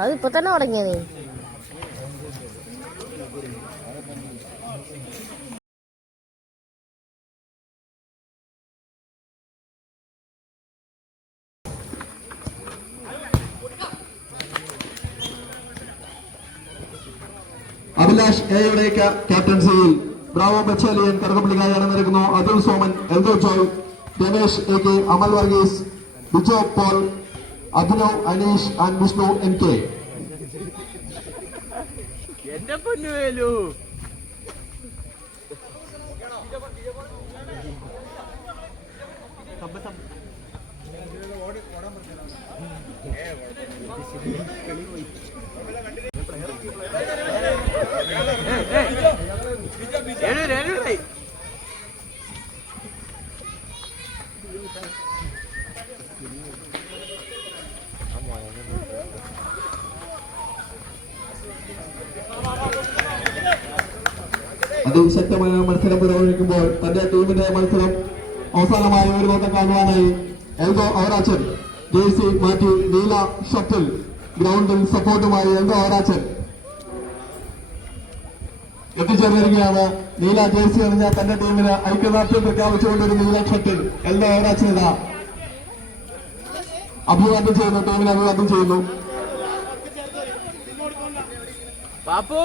അത് ഇപ്പൊ തന്നെ തുടങ്ങിയ നീ. അഭിലാഷ് എയുടെ ക്യാപ്റ്റൻസിയിൽ ബ്രാവോ ബച്ചാലിയൻ കറുകപ്പള്ളിക്കായി അണിനിരക്കുന്നു. Athul Soman, Eldho Joy, Ramesh A K, Amal Varghese, Bijo Paul, Abhinav, Aneesh and Vishnu N K. അതിശക്തമായ മത്സരം പുരോഗമിക്കുമ്പോൾ തന്റെ ടീമിന്റെ മത്സരം അവസാനമായി ഒരു നോട്ടം കാണുവാനായി എൽദോ അവറാച്ചൻ ജേഴ്സി മാറ്റി നീല ഷട്ടിൽ ഗ്രൗണ്ടിൽ സപ്പോർട്ടുമായി എൽദോ അവറാച്ചൻ എത്തിച്ചേർന്നിരിക്കുകയാണ്. നീല ജേഴ്സി അണിഞ്ഞ തന്റെ ടീമിന് ഐക്യദാർഢ്യം പ്രഖ്യാപിച്ചുകൊണ്ടൊരു നീല ഷട്ടിൽ എൽദോ അവറാച്ചൻ അഭിവാദ്യം ചെയ്യുന്നു, ടീമിനെ അഭിവാദ്യം ചെയ്യുന്നു. ബാപ്പു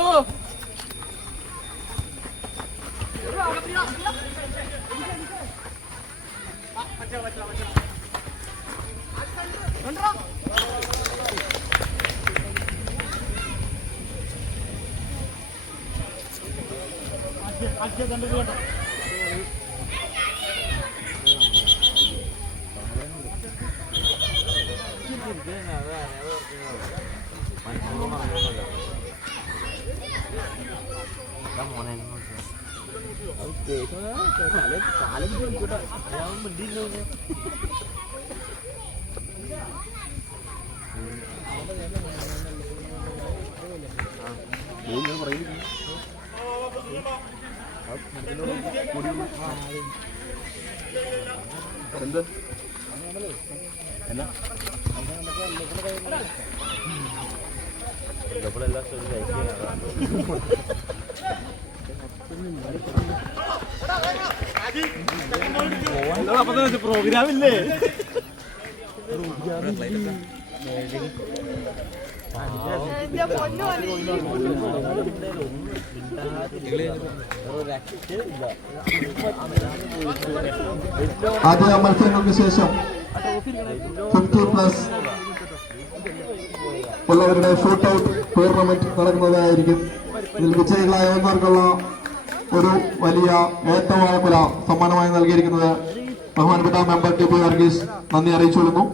എന്ത് എന്നാ പ്രോഗ്രാമില്ലേ? ആദ്യ മത്സരങ്ങൾക്ക് ശേഷം 50+ ഉള്ളവരുടെ ഷൂട്ട് ഔട്ട് ടൂർണമെന്റ് നടക്കുന്നതായിരിക്കും. ഇതിൽ വിജയികളായവർക്കുള്ള ഒരു വലിയ ഏറ്റവാഴക്കുല സമ്മാനമായി നൽകിയിരിക്കുന്നത് ബഹുമാനപ്പെട്ട മെമ്പർ ടി പി വർഗീസ് നന്ദി അറിയിച്ചുകൊള്ളുന്നു.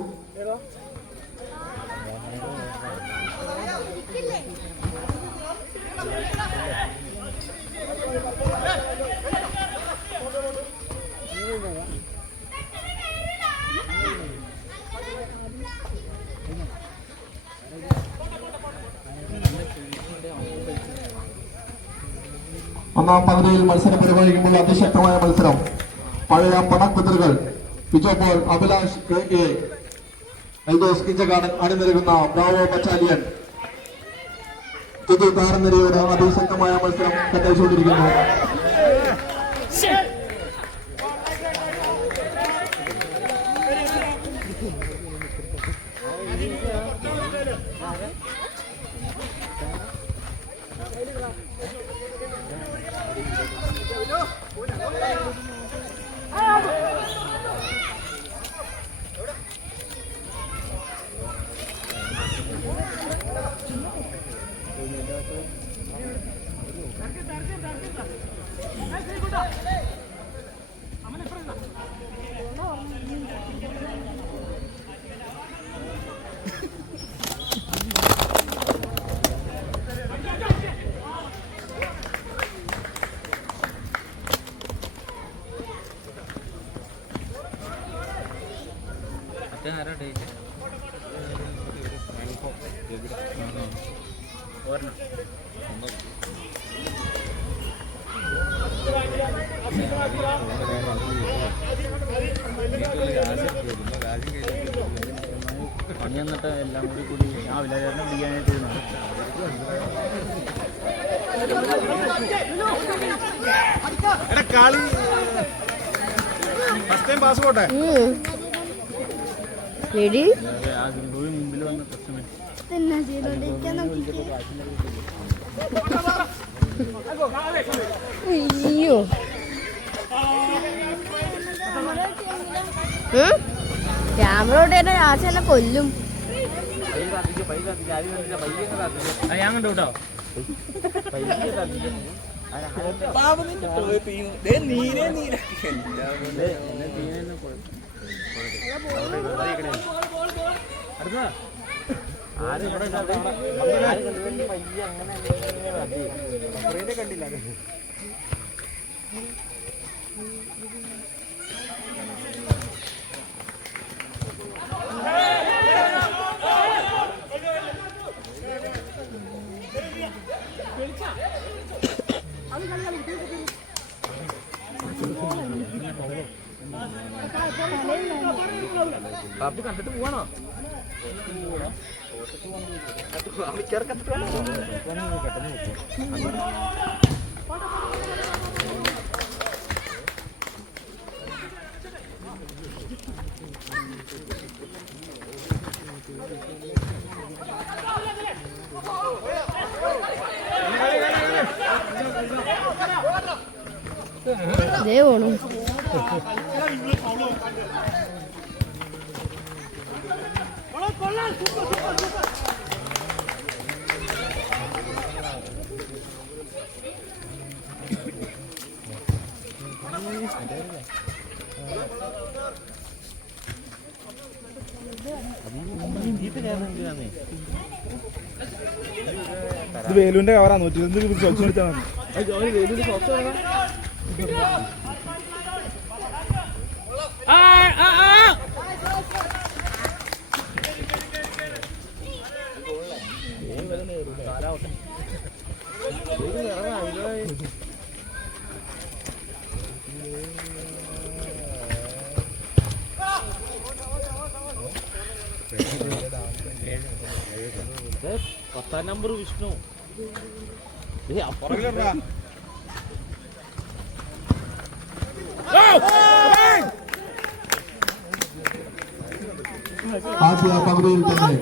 ഒന്നാം പകുതിയിൽ മത്സരം പരിപാലിക്കുമ്പോൾ അതിശക്തമായ മത്സരം. പഴയ പണക്കുതിരുകൾ ബിജോ പോൾ, അഭിലാഷ് എ കെ, എൽദോസ് കിഞ്ചകാടൻ അണിനിരക്കുന്ന ബ്രാവോ ബറ്റാലിയൻ പുതു താരനിരയോട് അതിശക്തമായ മത്സരം കത്തയച്ചുകൊണ്ടിരിക്കുന്നു. വന്നിട്ട് എല്ലാം കൂടി ഞാൻ വിലചേട്ടനെ പിടിക്കാനായിട്ട് കളി ഫസ്റ്റ് ടൈം പാസ് പോട്ടെ മുമ്പിൽ വന്ന പ്രശ്നം അയ്യോ ക്യാമറ ഓട്ടേനെ ആശാനെ കൊല്ലും. ഞാൻ കണ്ടു കേട്ടോ കണ്ടില്ല. ബാബു കണ്ടിട്ട് പോവാണോ? ഇതേ പോണു. ഇത് വേലുവിന്റെ കവറാ 120 രൂപ എടുത്താൽ പത്താം നമ്പർ വിഷ്ണു ആദ്യ പകുതിയിൽ തന്നെ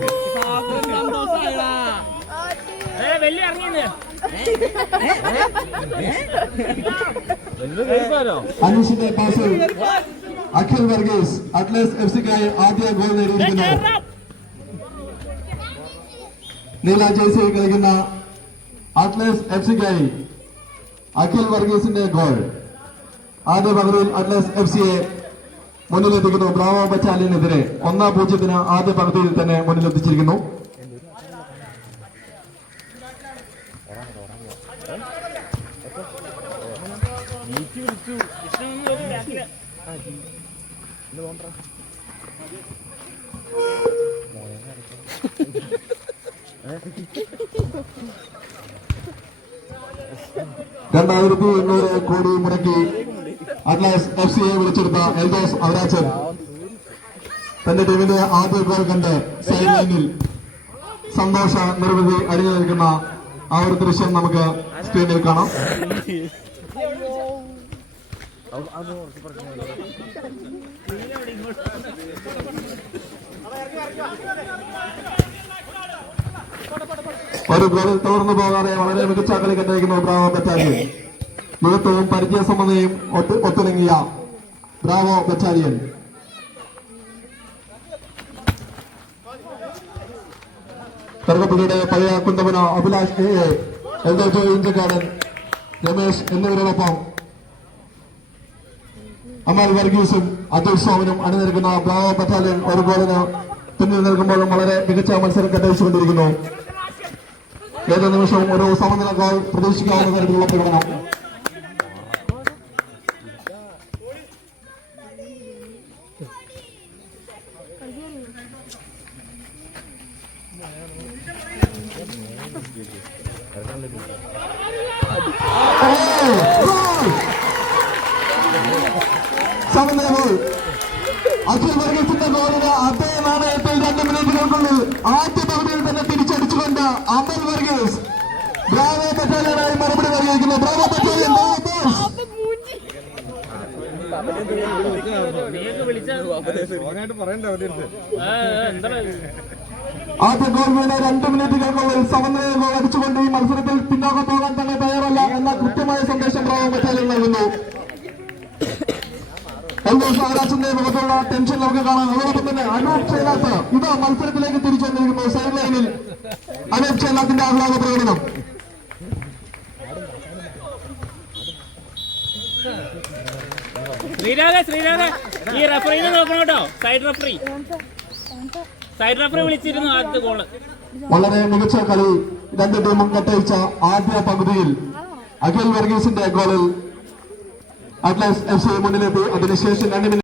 അനീഷിന്റെ പാസിൽ അഖിൽ വർഗീസ് അറ്റ്ലസ് എഫ്സിക്കായി ആദ്യ ഗോൾ നേടിയിരിക്കുന്നു. നീല ജേഴ്സിയിൽ കളിക്കുന്ന അറ്റ്ലസ് എഫ്സിക്കായി അഖിൽ വർഗീസിന്റെ ഗോൾ ആദ്യ പകുതിയിൽ അറ്റ്ലസ് എഫ്സിയെ മുന്നിലെത്തിക്കുന്നു. ബ്രാവോ ബറ്റാലിയനെതിരെ 1-0 ആദ്യ പകുതിയിൽ തന്നെ മുന്നിലെത്തിച്ചിരിക്കുന്നു. $2,200 കോടി മുടക്കി അറ്റ്ലസ് എഫ്സിയെ വിളിച്ചെടുത്ത എൽദോസ് അവരാച്ചൻ തന്റെ ടീമിന്റെ ആദ്യ ഗോൾ കണ്ട് സൈഡ് ലൈനിൽ സന്തോഷ നിർവൃതി അണിഞ്ഞു നിൽക്കുന്ന ആ ഒരു ദൃശ്യം നമുക്ക് സ്ക്രീനിൽ കാണാം. ഒരു ഗോളിൽ തോർന്നു പോകാതെ വളരെ മികച്ച കളി കണ്ടിരിക്കുന്നു ബ്രാവോ ബറ്റാലിയൻ. മികത്തവും പരിചയസമ്മതയും ഒത്തിണങ്ങിയ ബ്രാവോ ബറ്റാലിയൻ. കറുകപ്പള്ളിയുടെ പഴയ കുന്തമന അഭിലാഷ് എൽദോജോ ഇഞ്ചക്കാടൻ രമേശ് എന്നിവരോടൊപ്പം അമൽ വർഗീസും അതുൽ സോമനും അണിനിരക്കുന്ന ബ്രാവോ ബറ്റാലിയൻ ഒരു ഗോളിന് പിന്നിൽ നിൽക്കുമ്പോഴും വളരെ മികച്ച മത്സരം കണ്ടയിച്ചുകൊണ്ടിരിക്കുന്നു. ഏത് നിമിഷവും ഒരു സമനില ഗോൾ പ്രതീക്ഷിക്കാവുന്ന തരത്തിലുള്ള പ്രകടനം. സമനില ഗോൾ. അഖിൽ വർഗീസിന്റെ ഗോളിന് അതേ നാണയത്തിൽ 2 മിനിറ്റുകൾക്കുള്ളിൽ അമൽ വർഗീസ്. ബ്രാവോ ബറ്റാലിയനായി മറുപടി നൽകിയിരിക്കുന്നു. Bravo battalion. ആദ്യ ഗോൾ വീണ 2 മിനിറ്റുകൾക്കുള്ളിൽ സമന്വയ ഗോൾ അടിച്ചുകൊണ്ട് ഈ മത്സരത്തിൽ പിന്നോക്കം പോകാൻ തന്നെ തയ്യാറല്ല എന്ന കൃത്യമായ സന്ദേശം ബ്രാവോ ബറ്റാലിയൻ നൽകുന്നു. എൽദോസ് ആരാച്ചിന്റെ മുഖത്തുള്ള ടെൻഷൻ നമുക്ക് കാണാം. അതോടൊപ്പം തന്നെ അനൂപ് ചേലാത്ത് ഇതാ മത്സരത്തിലേക്ക് തിരിച്ചു വന്നിരിക്കുന്നു. സൈഡ് ലൈനിൽ അനൂപ് ചേലാത്തിന്റെ ആഹ്ലാദ പ്രകടനം. ശ്രീരാഗ ഈ റഫറിനെ നോക്കണം കേട്ടോ. സൈഡ് റഫറി വിളിച്ചിരുന്നു ആദ്യത്തെ ഗോള്. വളരെ മികച്ച കളി രണ്ട് ടീമും കെട്ടയിച്ച ആദ്യ പകുതിയിൽ അഖിൽ വർഗീസിന്റെ ഗോളിൽ അറ്റ്ലസ് FC മുന്നിലെത്തി. അതിനുശേഷം 2 മിനിറ്റ്